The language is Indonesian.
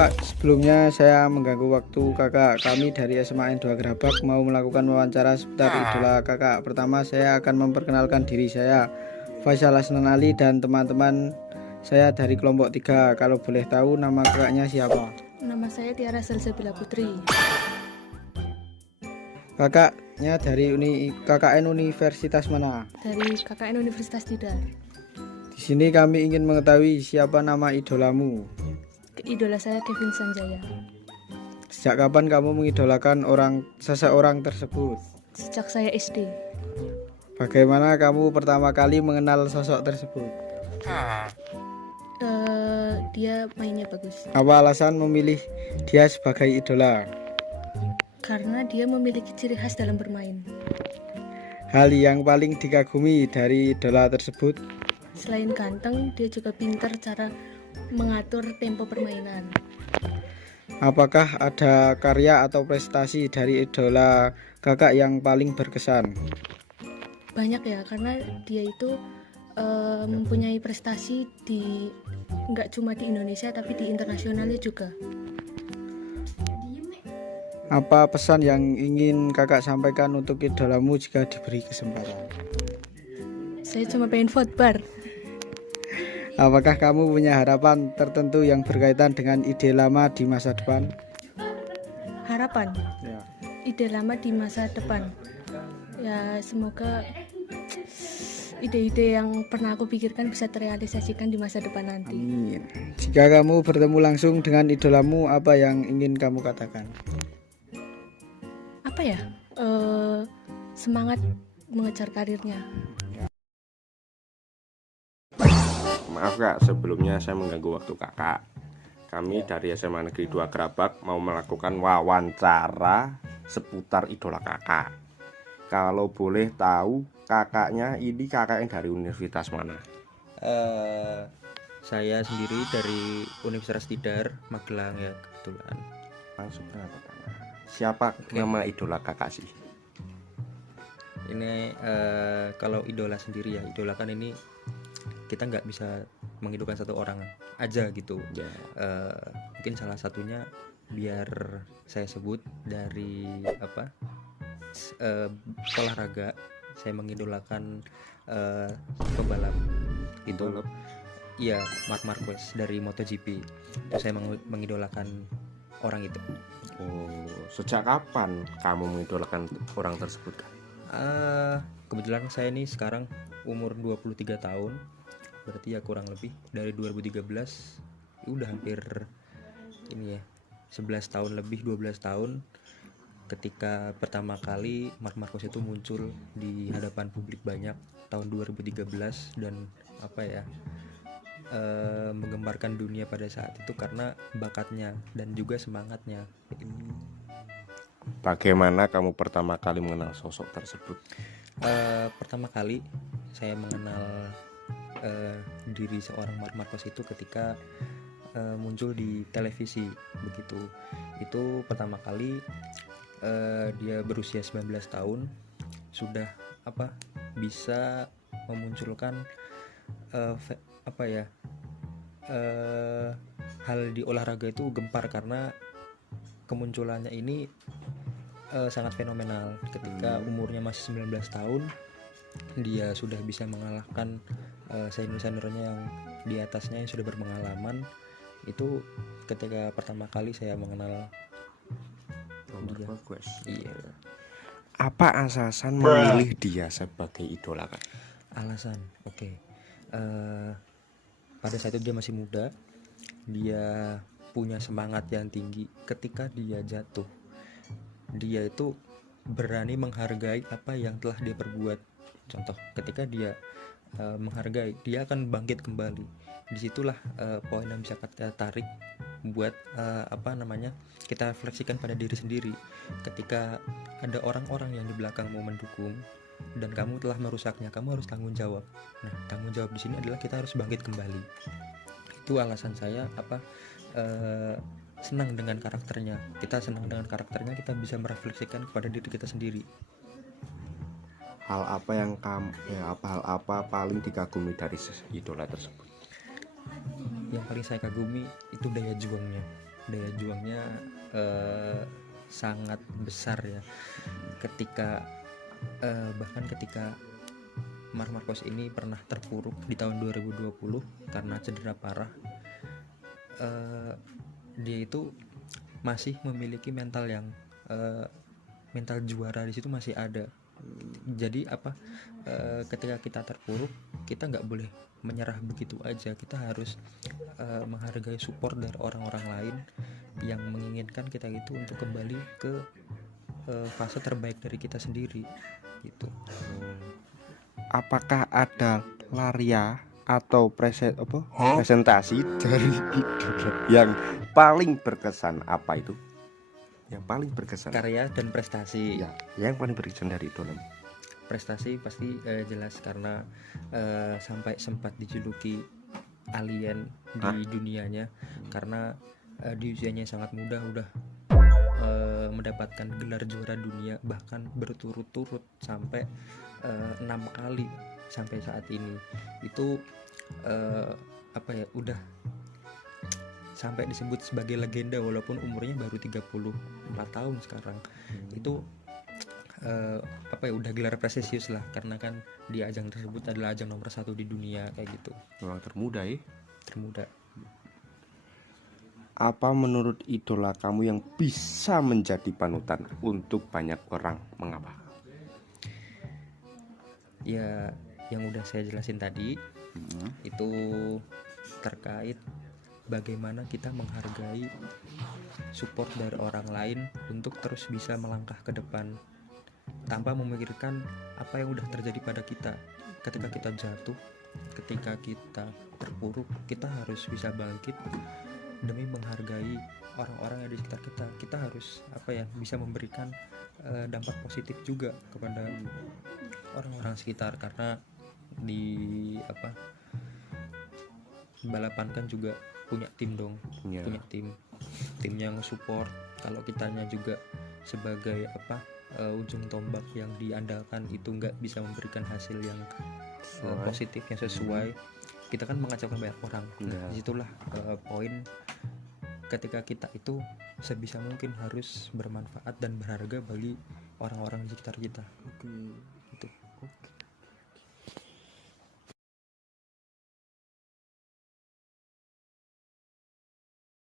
Kak, sebelumnya saya mengganggu waktu kakak. Kami dari SMA N2 Gerabak mau melakukan wawancara seputar idola kakak. Pertama, saya akan memperkenalkan diri saya, Faisal Asnan Ali, dan teman-teman saya dari kelompok 3. Kalau boleh tahu nama kakaknya siapa? Nama saya Tiara Salsabila Putri. Kakaknya dari KKN Universitas mana? Dari KKN Universitas Tidar. Di sini kami ingin mengetahui siapa nama idolamu. Idola saya Kevin Sanjaya. Sejak kapan kamu mengidolakan seseorang tersebut? Sejak saya SD. Bagaimana kamu pertama kali mengenal sosok tersebut? Dia mainnya bagus. Apa alasan memilih dia sebagai idola? Karena dia memiliki ciri khas dalam bermain. Hal yang paling dikagumi dari idola tersebut? Selain ganteng, dia juga pintar cara mengatur tempo permainan. Apakah ada karya atau prestasi dari idola kakak yang paling berkesan? Banyak ya, karena dia itu mempunyai prestasi nggak cuma di Indonesia tapi di internasionalnya juga. Apa pesan yang ingin kakak sampaikan untuk idolamu jika diberi kesempatan? Saya cuma pengen vote bar. Apakah kamu punya harapan tertentu yang berkaitan dengan ide lama di masa depan? Harapan Ya. ide lama di masa depan, ya semoga ide-ide yang pernah aku pikirkan bisa terrealisasikan di masa depan nanti. Amin. Jika kamu bertemu langsung dengan idolamu, apa yang ingin kamu katakan? Apa ya? Semangat mengejar karirnya. Maaf kak, sebelumnya saya mengganggu waktu kakak. Kami dari SMA Negeri 2 Gerabak mau melakukan wawancara seputar idola kakak. Kalau boleh tahu, kakaknya ini kakak yang dari universitas mana? Saya sendiri dari Universitas Tidar, Magelang ya kebetulan. Langsung berapa kakak? Siapa nama idola kakak sih? Ini kalau idola sendiri ya, idola kan ini kita nggak bisa mengidolakan satu orang aja gitu. Ya. Mungkin salah satunya biar saya sebut dari olahraga, saya mengidolakan pembalap itu. Pembalap? Iya, Marc Marquez dari MotoGP. Itu saya mengidolakan orang itu. Oh, sejak kapan kamu mengidolakan orang tersebut kak? Kebetulan saya nih sekarang umur 23 tahun. Berarti ya kurang lebih dari 2013 udah hampir ini ya 11 tahun lebih, 12 tahun ketika pertama kali Marc Marquez itu muncul di hadapan publik banyak tahun 2013 dan menggemparkan dunia pada saat itu karena bakatnya dan juga semangatnya. Bagaimana kamu pertama kali mengenal sosok tersebut? Pertama kali saya mengenal diri seorang Marc Marquez itu ketika muncul di televisi begitu. Itu pertama kali dia berusia 19 tahun sudah bisa memunculkan hal di olahraga itu gempar karena kemunculannya ini sangat fenomenal. Ketika umurnya masih 19 tahun dia sudah bisa mengalahkan senior-seniornya yang di atasnya yang sudah berpengalaman. Itu ketika pertama kali saya mengenal dia. Marquez. Iya. Apa alasan memilih dia sebagai idola kak? Alasan, oke. Pada saat itu dia masih muda, dia punya semangat yang tinggi. Ketika dia jatuh, dia itu berani menghargai apa yang telah dia perbuat. Contoh, ketika dia menghargai, dia akan bangkit kembali. Disitulah poin yang bisa kita tarik buat kita refleksikan pada diri sendiri. Ketika ada orang-orang yang di belakang mau mendukung dan kamu telah merusaknya, kamu harus tanggung jawab. Nah, tanggung jawab di sini adalah kita harus bangkit kembali. Itu alasan saya senang dengan karakternya. Kita senang dengan karakternya, kita bisa merefleksikan kepada diri kita sendiri. Hal apa yang hal apa paling dikagumi dari idola tersebut? Yang paling saya kagumi itu daya juangnya. daya juangnya sangat besar ya. Ketika bahkan ketika Marcos ini pernah terpuruk di tahun 2020 karena cedera parah, dia itu masih memiliki mental yang mental juara di situ masih ada. Jadi ketika kita terpuruk, kita nggak boleh menyerah begitu aja. Kita harus menghargai support dari orang-orang lain yang menginginkan kita itu untuk kembali ke fase terbaik dari kita sendiri gitu. Apakah ada laria atau presentasi dari idola yang paling berkesan? Apa itu yang paling berkesan? Karya dan prestasi. Ya, yang paling berkesan dari idola. Prestasi pasti jelas karena sampai sempat dijuluki alien di dunianya karena di usianya yang sangat muda udah mendapatkan gelar juara dunia, bahkan berturut-turut sampai 6 kali sampai saat ini. Itu udah sampai disebut sebagai legenda walaupun umurnya baru 34 tahun sekarang. Itu udah gelar prestisius lah, karena kan di ajang tersebut adalah ajang nomor 1 di dunia kayak gitu. Memang termuda ya. Termuda. Apa menurut idola kamu yang bisa menjadi panutan untuk banyak orang? Mengapa? Ya, yang udah saya jelasin tadi itu terkait bagaimana kita menghargai support dari orang lain untuk terus bisa melangkah ke depan tanpa memikirkan apa yang udah terjadi pada kita. Ketika kita jatuh, ketika kita terpuruk, kita harus bisa bangkit demi menghargai orang-orang yang ada di sekitar kita. Kita harus bisa memberikan dampak positif juga kepada orang-orang sekitar, karena di balapan kan juga punya tim dong, punya tim yang support. Kalau kitanya juga sebagai ujung tombak yang diandalkan itu nggak bisa memberikan hasil yang positif yang sesuai, kita kan mengacaukan banyak orang. Disitulah poin ketika kita itu sebisa mungkin harus bermanfaat dan berharga bagi orang-orang di sekitar kita.